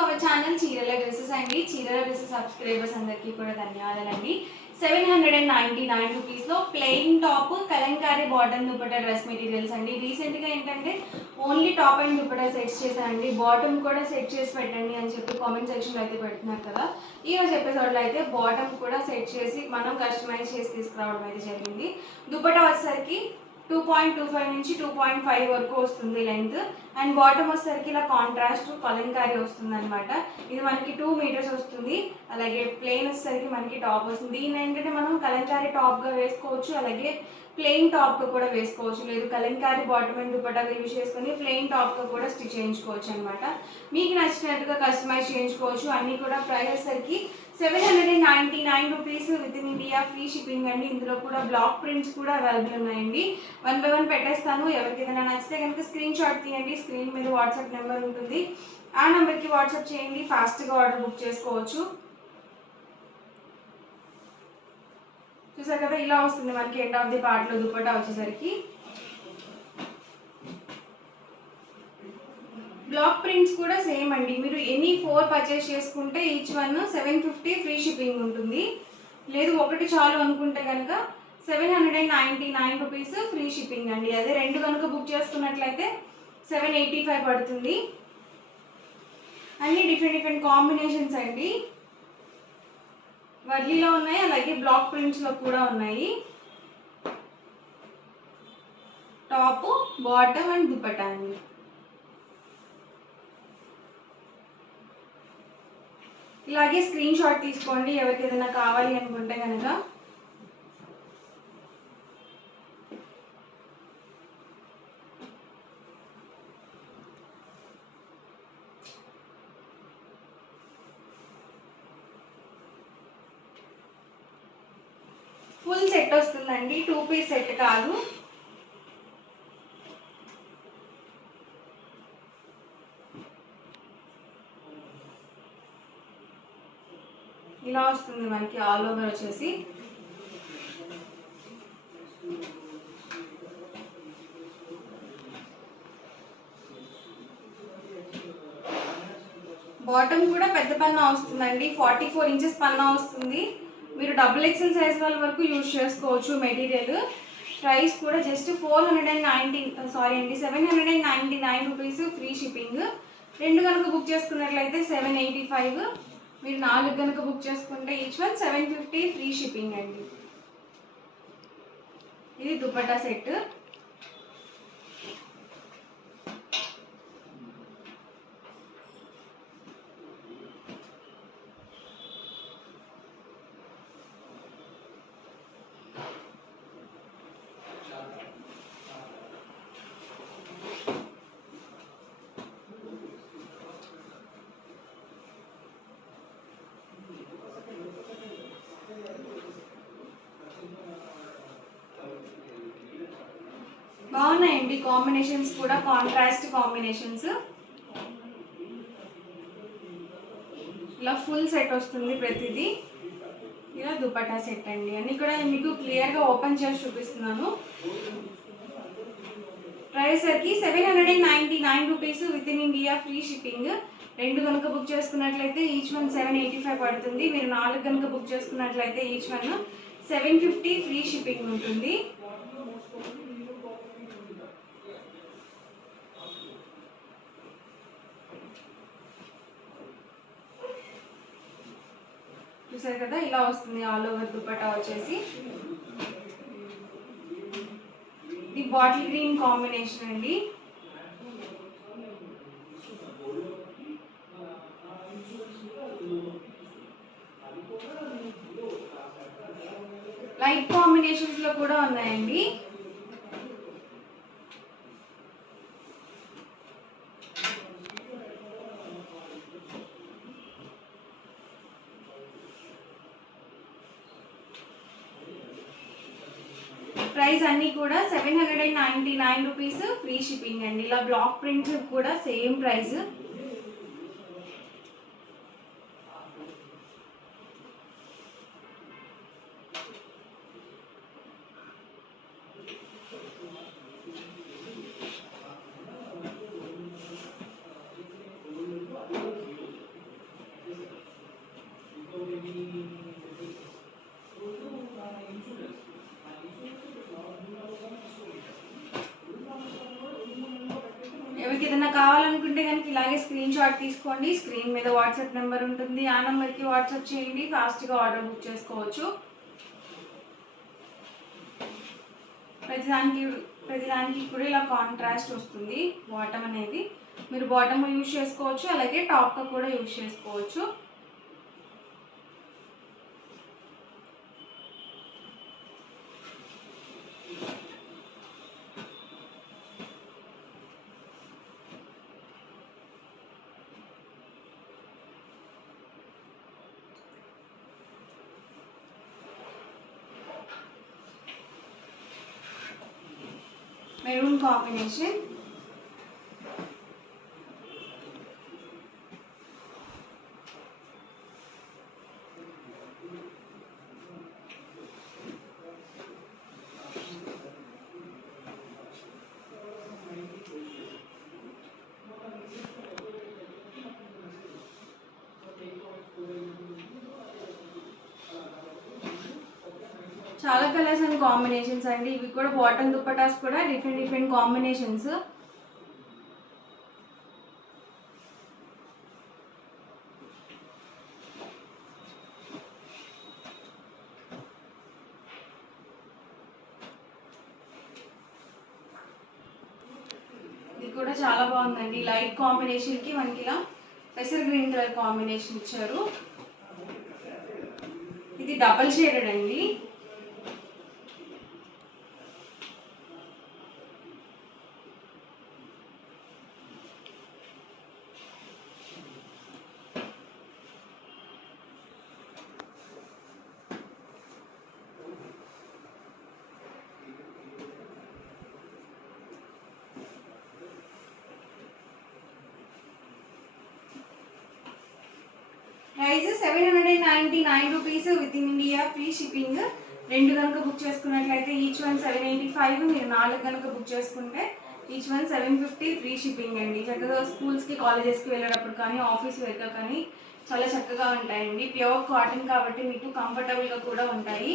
Our channel చీరల డ్రెస్సెస్ అండి. చీరల డ్రెస్సెస్ సబ్స్క్రైబర్స్ అందరికీ కూడా ధన్యవాదాలండి. 799 రూపీస్లో ప్లెయిన్ టాప్ కలంకారీ బాటమ్ దుపట్టా డ్రెస్ మెటీరియల్స్ అండి. రీసెంట్గా ఏంటంటే ఓన్లీ టాప్ అండ్ దుపట్టా సెట్స్ చేశానండి. బాటమ్ కూడా సెట్ చేసి పెట్టండి అని చెప్పి కామెంట్ సెక్షన్లో అయితే పెడుతున్నారు కదా. ఈరోజు ఎపిసోడ్లో అయితే బాటమ్ కూడా సెట్ చేసి మనం కస్టమైజ్ చేసి తీసుకురావడం అయితే జరిగింది. దుపట్టా వచ్చేసరికి 2.25 నుంచి 2.5 వరకు వస్తుంది లెంత్. అండ్ బాటమ్ వచ్చేసరికి ఇలా కాంట్రాస్ట్ కలంకారీ వస్తుంది అనమాట. ఇది మనకి 2 మీటర్స్ వస్తుంది. అలాగే ప్లెయిన్ వచ్చేసరికి మనకి టాప్ వస్తుంది. దీని ఏంటంటే మనం కలంకారీ టాప్గా వేసుకోవచ్చు, అలాగే ప్లెయిన్ టాప్గా కూడా వేసుకోవచ్చు. లేదు కలంకారీ బాటమ్ అండ్ దుపట్టాగా యూజ్ చేసుకొని ప్లెయిన్ టాప్గా కూడా స్టిచ్ చేయించుకోవచ్చు అనమాట. మీకు నచ్చినట్టుగా కస్టమైజ్ చేయించుకోవచ్చు. అన్నీ కూడా ప్రైస్ వచ్చేసరికి 799 rupees with in India, free shipping అండి. ఇందులో కూడా బ్లాక్ ప్రింట్స్ కూడా అవైలబుల్ ఉన్నాయండి. 1 బై 1 పెట్టేస్తాను. ఎవరికి ఏదైనా నచ్చితే కనుక స్క్రీన్ షాట్ తీయండి. స్క్రీన్ మీద వాట్సాప్ నెంబర్ ఉంటుంది, ఆ నెంబర్కి వాట్సాప్ చేయండి. ఫాస్ట్గా ఆర్డర్ బుక్ చేసుకోవచ్చు. చూసారు కదా, ఇలా వస్తుంది మనకి ఎండ్ ఆఫ్ ది పార్ట్లో దుపట్టా వచ్చేసరికి. బ్లాక్ ప్రింట్స్ కూడా సేమ్ అండి. మీరు ఎనీ 4 పర్చేస్ చేసుకుంటే ఈచ్ వన్ 750 ఫ్రీ షిప్పింగ్ ఉంటుంది. లేదు ఒకటి చాలు అనుకుంటే కనుక 799 రూపీస్ ఫ్రీ షిప్పింగ్ అండి. అదే 2 కనుక బుక్ చేసుకున్నట్లయితే 785 పడుతుంది. అన్ని డిఫరెంట్ కాంబినేషన్స్ అండి. వర్లీలో ఉన్నాయి, అలాగే బ్లాక్ ప్రింట్స్లో కూడా ఉన్నాయి. టాప్, బాటమ్ అండ్ దుపట్టా అండి. ఇలాగే స్క్రీన్ షాట్ తీసుకోండి ఎవరికి ఏదైనా కావాలి అనుకుంటే కనుక. ఫుల్ సెట్ వస్తుందండి, 2 పీస్ సెట్ కాదు. ఇలా వస్తుంది మనకి ఆల్ ఓవర్ వచ్చేసి. బాటమ్ కూడా పెద్ద పన్నా వస్తుందండి, 44 ఇంచెస్ పన్నా వస్తుంది. మీరు XXL సైజ్ వాళ్ళ వరకు యూజ్ చేసుకోవచ్చు మెటీరియల్. ప్రైస్ కూడా జస్ట్ 799 రూపీస్ ఫ్రీ షిప్పింగ్. 2 కనుక బుక్ చేసుకున్నట్లయితే 785. మీరు 4 కనుక బుక్ చేసుకుంటే ఈచ్ వన్ 750 ఫ్రీ షిప్పింగ్ అండి. ఇది దుపట్టా సెట్. బాగున్నాయండి కాంబినేషన్స్ కూడా, కాంట్రాస్ట్ కాంబినేషన్స్. ఇలా ఫుల్ సెట్ వస్తుంది ప్రతిదీ. ఇలా దుపట్టా సెట్ అండి. అన్నీ కూడా మీకు క్లియర్గా ఓపెన్ చేసి చూపిస్తున్నాను. ప్రైస్ సరికి 799 rupees with in India, free shipping. 2 కనుక బుక్ చేసుకున్నట్లయితే ఈచ్ వన్ 785 పడుతుంది. మీరు 4 కనుక బుక్ చేసుకున్నట్లయితే ఈచ్ వన్ 750 ఫ్రీ షిప్పింగ్ ఉంటుంది. చూసారు కదా, ఇలా వస్తుంది ఆల్ ఓవర్ దుపట్టా వచ్చేసి. ఇది బాటిల్ గ్రీన్ కాంబినేషన్ అండి. లైట్ కాంబినేషన్స్ లో కూడా ఉన్నాయండి. ప్రైస్ అన్నీ కూడా 799 రూపీస్ ఫ్రీ షిప్పింగ్ అండి. ఇలా బ్లాక్ ప్రింట్ కూడా సేమ్ ప్రైస్. కావాలనుకుంటే కనుక ఇలాగే స్క్రీన్ షాట్ తీసుకోండి. స్క్రీన్ మీద వాట్సాప్ నెంబర్ ఉంటుంది, ఆ నెంబర్కి వాట్సాప్ చేయండి, ఫాస్ట్గా ఆర్డర్ బుక్ చేసుకోవచ్చు. ప్రతిదానికి కూడా ఇలా కాంట్రాస్ట్ వస్తుంది బాటమ్ అనేది. మీరు బాటమ్ యూజ్ చేసుకోవచ్చు, అలాగే టాప్గా కూడా యూజ్ చేసుకోవచ్చు. Maroon combination. చాలా కలర్స్ అండ్ కాంబినేషన్స్ అండి. ఇవి కూడా బాటమ్ దుపట్టాస్ కూడా డిఫరెంట్ కాంబినేషన్స్. ఇది కూడా చాలా బాగుందండి. లైట్ కాంబినేషన్కి మనకి ఇలా పెసర్ గ్రీన్ కలర్ కాంబినేషన్ ఇచ్చారు. ఇది డబల్ షేడెడ్ అండి. ప్రైస్ 799 rupees with in India, free shipping. 2 కనుక బుక్ చేసుకున్నట్లయితే ఈచ్ వన్ 785. మీరు 4 కనుక బుక్ చేసుకుంటే ఈచ్ వన్ 750, ఫ్రీ షిప్పింగ్ అండి. చక్కగా స్కూల్స్కి కాలేజెస్కి వెళ్ళేటప్పుడు కానీ ఆఫీస్ వేర్గా కానీ చాలా చక్కగా ఉంటాయండి. ప్యూర్ కాటన్ కాబట్టి మీకు కంఫర్టబుల్గా కూడా ఉంటాయి.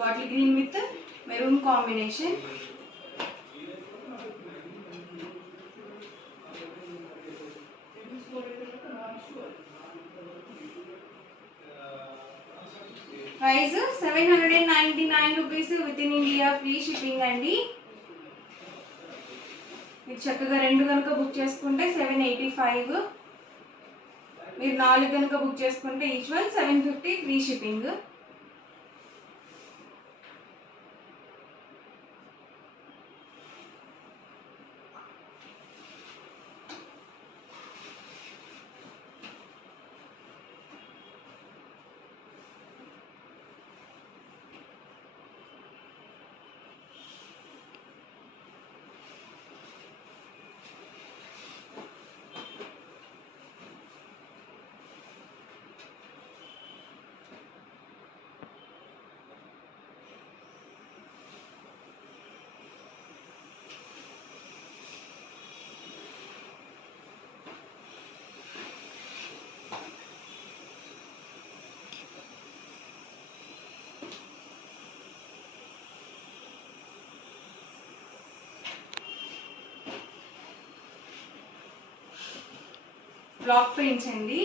Bottle green with maroon combination. Price 799 rupees with in India, free shipping అండి. మీరు చక్కగా 2 కనుక బుక్ చేసుకుంటే 785. మీరు 4 కనుక బుక్ చేసుకుంటే each one 750, free shipping. Black prints అండి.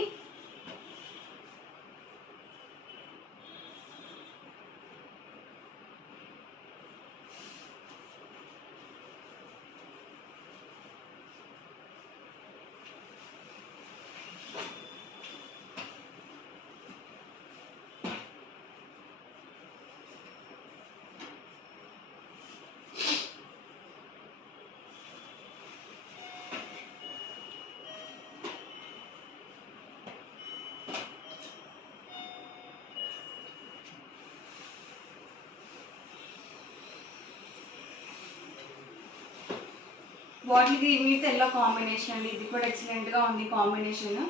Bottle green with yellow combination అండి. ఇది కూడా ఎక్సలెంట్గా ఉంది కాంబినేషన్.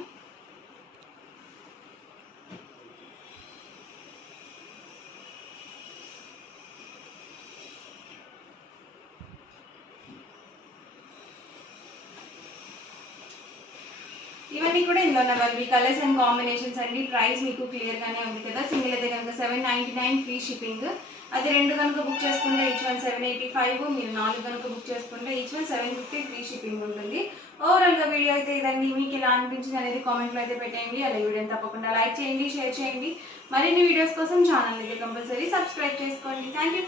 ఇవన్నీ కూడా ఇందులో ఉన్నవి కలర్స్ అండ్ కాంబినేషన్స్ అండి. ప్రైస్ మీకు క్లియర్గానే ఉంది కదా. సింగిల్ అయితే కనుక 799 ఫ్రీ షిప్పింగ్. అది 2 కనుక బుక్ చేసుకుంటే ఈచ్ వన్ 785, మీరు 4 కనుక బుక్ చేసుకుంటే ఈచ్ వన్ 750 ఫ్రీ షిప్పింగ్ ఉంటుంది. ఓవరాల్గా వీడియో అయితే ఇదండి. మీకు ఎలా అనిపించింది అనేది కామెంట్లో అయితే పెట్టేయండి. అలాగే వీడియోని తప్పకుండా లైక్ చేయండి, షేర్ చేయండి. మరిన్ని వీడియోస్ కోసం ఛానల్ అయితే కంపల్సరీ సబ్స్క్రైబ్ చేసుకోండి. Thank you.